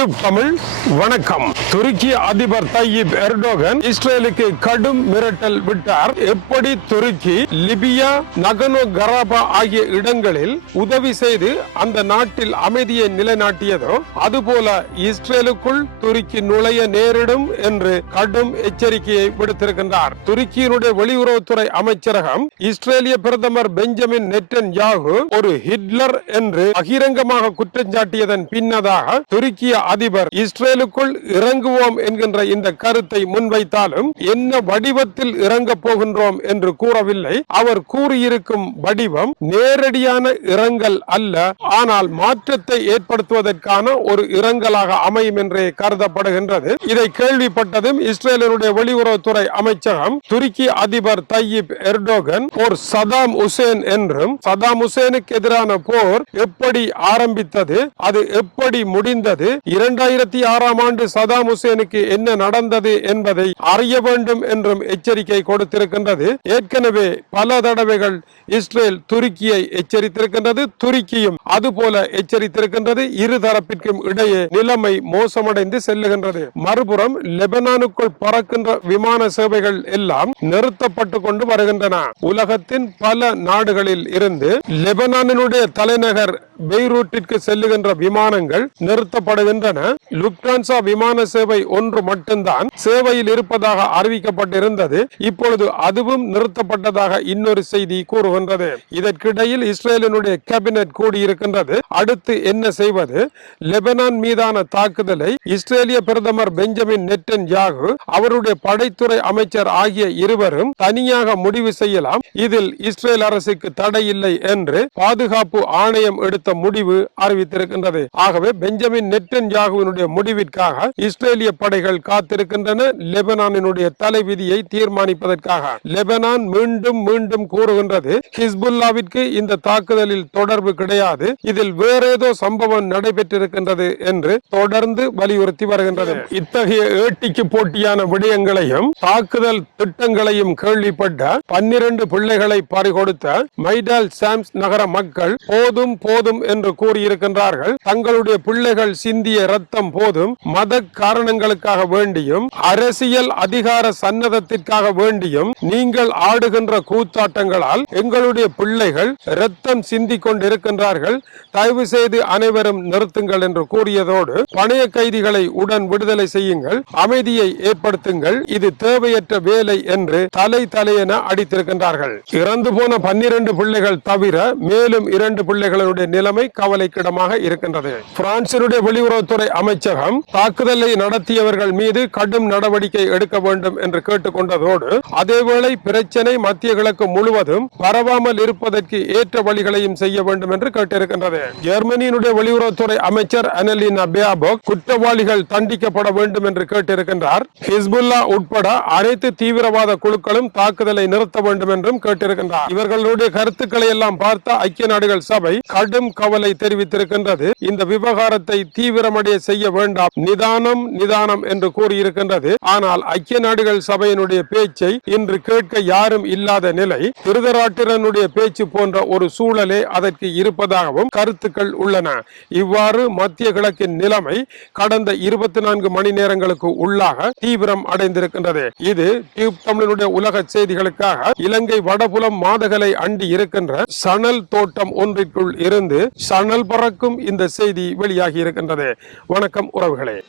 தமிழ் வணக்கம். துருக்கி அதிபர் Tayyip Erdogan இஸ்ரேலுக்கு கடும் மிரட்டல் விட்டார். எப்படி துருக்கி லிபியா நகனோ கராபா ஆகிய இடங்களில் உதவி செய்து அந்த நாட்டில் அமைதியை நிலைநாட்டியதோ அதுபோல இஸ்ரேலுக்குள் துருக்கி நுழைய நேரிடும் என்று கடும் எச்சரிக்கையை விடுத்திருக்கின்றார். துருக்கியினுடைய வெளியுறவுத்துறை அமைச்சரகம் இஸ்ரேலிய பிரதமர் பெஞ்சமின் நெட்டன் யாகு ஒரு ஹிட்லர் என்று பகிரங்கமாக குற்றம் சாட்டியதன் பின்னதாக துருக்கிய அதிபர் இஸ்ரேலுக்குள் இறங்குவோம் என்கின்ற இந்த கருத்தை முன்வைத்தாலும் என்ன வடிவத்தில் இறங்க போகின்றோம் என்று கூறவில்லை. அவர் கூறியிருக்கும் வடிவம் நேரடியான இரங்கல் அல்ல. ஆனால் மாற்றத்தை ஏற்படுத்துவதற்கான ஒரு இரங்கலாக அமையும் என்றே கருதப்படுகின்றது. இதை கேள்விப்பட்டதும் இஸ்ரேலினுடைய வெளியுறவுத்துறை அமைச்சகம் துருக்கி அதிபர் தையிப் எர்டோகன் ஒரு சதாம் உசேன் என்றும் சதாம் உசேனுக்கு எதிரான போர் எப்படி ஆரம்பித்தது அது எப்படி முடிந்தது இரண்டாயிரத்தி ஆறாம் ஆண்டு சதாம் ஹுசேனுக்கு என்ன நடந்தது என்பதை அறிய வேண்டும் என்றும் எச்சரிக்கை கொடுத்திருக்கின்றது. ஏற்கனவே பல தடவைகள் இஸ்ரேல் துருக்கியை எச்சரித்திருக்கின்றது துருக்கியும் அதுபோல எச்சரித்திருக்கின்றது. இரு தரப்பிற்கும் இடையே நிலைமை மோசமடைந்து செல்லுகின்றது. மறுபுறம் லெபனானுக்குள் பறக்கின்ற விமான சேவைகள் எல்லாம் நிறுத்தப்பட்டு கொண்டு வருகின்றன. உலகத்தின் பல நாடுகளில் இருந்து லெபனானினுடைய தலைநகர் பெய்ரூட்டிற்கு செல்லுகின்ற விமானங்கள் இருந்தன லுப்டான்சா விமான சேவை ஒன்று மட்டும்தான் சேவையில் இருப்பதாக அறிவிக்கப்பட்டிருந்தது. இப்பொழுது அதுவும் நிறுத்தப்பட்டதாக இன்னொரு செய்தி கூறுகின்றது. இதற்கிடையில் இஸ்ரேலினுடைய கேபினட் கூடியிருக்கின்றது. அடுத்து என்ன செய்வது? லெபனான் மீதான தாக்குதலை இஸ்ரேலிய பிரதமர் பெஞ்சமின் நெட்டன் யாகு அவருடைய படைத்துறை அமைச்சர் ஆகிய இருவரும் தனியாக முடிவு செய்யலாம். இதில் இஸ்ரேல் அரசுக்கு தடை இல்லை என்று பாதுகாப்பு ஆணையம் எடுத்த முடிவு அறிவித்திருக்கின்றது. ஆகவே பெஞ்சமின் நெட்டன் யாகுவினுடைய முடிவிற்காக இஸ்ரேலிய படைகள் காத்திருக்கின்றன. லெபனானினுடைய தலைவிதியை தீர்மானிப்பதற்காக. லெபனான் மீண்டும் மீண்டும் கூறுகின்றது ஹிஸ்புல்லாவிற்கு இந்த தாக்குதலில் தொடர்பு கிடையாது. இதில் வேறேதோ சம்பவம் நடைபெற்றிருக்கின்றது என்று தொடர்ந்து வலியுறுத்தி வருகின்றது. இத்தகைய ஏட்டிக்கு போட்டியான விடயங்களையும் தாக்குதல் திட்டங்களையும் கேள்விப்பட்ட பன்னிரண்டு பிள்ளைகளை பறிகொடுத்த மைடால் சாம்ஸ் நகர மக்கள் போதும் போதும் என்று கூறியிருக்கின்றார்கள். தங்களுடைய பிள்ளைகள் சிந்திய ரத்தம் போதும் மத காரணங்களுக்காக வேண்டியும் அரசியல் அதிகார சன்னதத்திற்காக வேண்டியும் நீங்கள் ஆடுகின்ற கூத்தாட்டங்களால் எங்களுடைய பிள்ளைகள் இரத்தம் சிந்திக் கொண்டிருக்கின்றார்கள். தயவு செய்து அனைவரும் நிறுத்துங்கள் என்று கூறியதோடு பணைய கைதிகளை உடன் விடுதலை செய்யுங்கள் அமைதியை ஏற்படுத்துங்கள் இது தேவையற்ற வேலை என்று தலை தலையென அடித்திருக்கின்றார்கள். இறந்து போன பன்னிரண்டு பிள்ளைகள் தவிர மேலும் இரண்டு பிள்ளைகளுடைய நிலைமை கவலைக்கிடமாக இருக்கின்றது. பிரான்சினுடைய வெளியுறவுத்துறை அமைச்சகம் தாக்குதலை நடத்தியவர்கள் மீது கடும் நடவடிக்கை எடுக்க வேண்டும் என்று கேட்டுக்கொண்டதோடு அதேவேளை பிரச்சனை மத்திய கிழக்கு முழுவதும் பரவாமல் இருப்பதற்கு ஏற்ற வழிகளையும் செய்ய வேண்டும் என்று கேட்டிருக்கின்றது. ஜெர்மனியினுடைய வெளியுறவுத்துறை அமைச்சர் அனலினா பேபோக் குற்றவாளிகள் தண்டிக்கப்பட வேண்டும் என்று கேட்டிருக்கின்றார். ஹிஸ்புல்லா உட்பட அனைத்து தீவிரவாத குழுக்களும் தாக்குதலை நிறுத்த வேண்டும் என்றும் கேட்டிருக்கின்றார். இவர்களுடைய கருத்துக்களை எல்லாம் பார்த்த ஐக்கிய நாடுகள் சபை கடும் கவலை தெரிவித்திருக்கின்றது. இந்த விவகாரத்தை தீவிரமடைய செய்ய வேண்டாம். நிதானம் நிதானம் என்று கூறியிருக்கின்றது. ஆனால் ஐக்கிய நாடுகள் சபையினுடைய பேச்சை இன்று கேட்க யாரும் இல்லாத நிலை திருதராட்டிரனுடைய பேச்சு போன்ற ஒரு சூழலே அதற்கு இருப்பதாகவும் கருத்துக்கள் உள்ளன. இவ்வாறு மத்திய கிழக்கின் நிலைமை கடந்த இருபத்தி நான்கு மணி நேரங்களுக்கு உள்ளாக தீவிரம் அடைந்திருக்கின்றது. இது டியூப் தமிழனுடைய உலக செய்திகளுக்காக இலங்கை வடபுலம் மாதகளை அண்டி இருக்கின்ற சணல் தோட்டம் ஒன்றிற்குள் இருந்து சணல் பறக்கும் இந்த செய்தி வெளியாகி இருக்கின்றது. வணக்கம் உறவுகளே.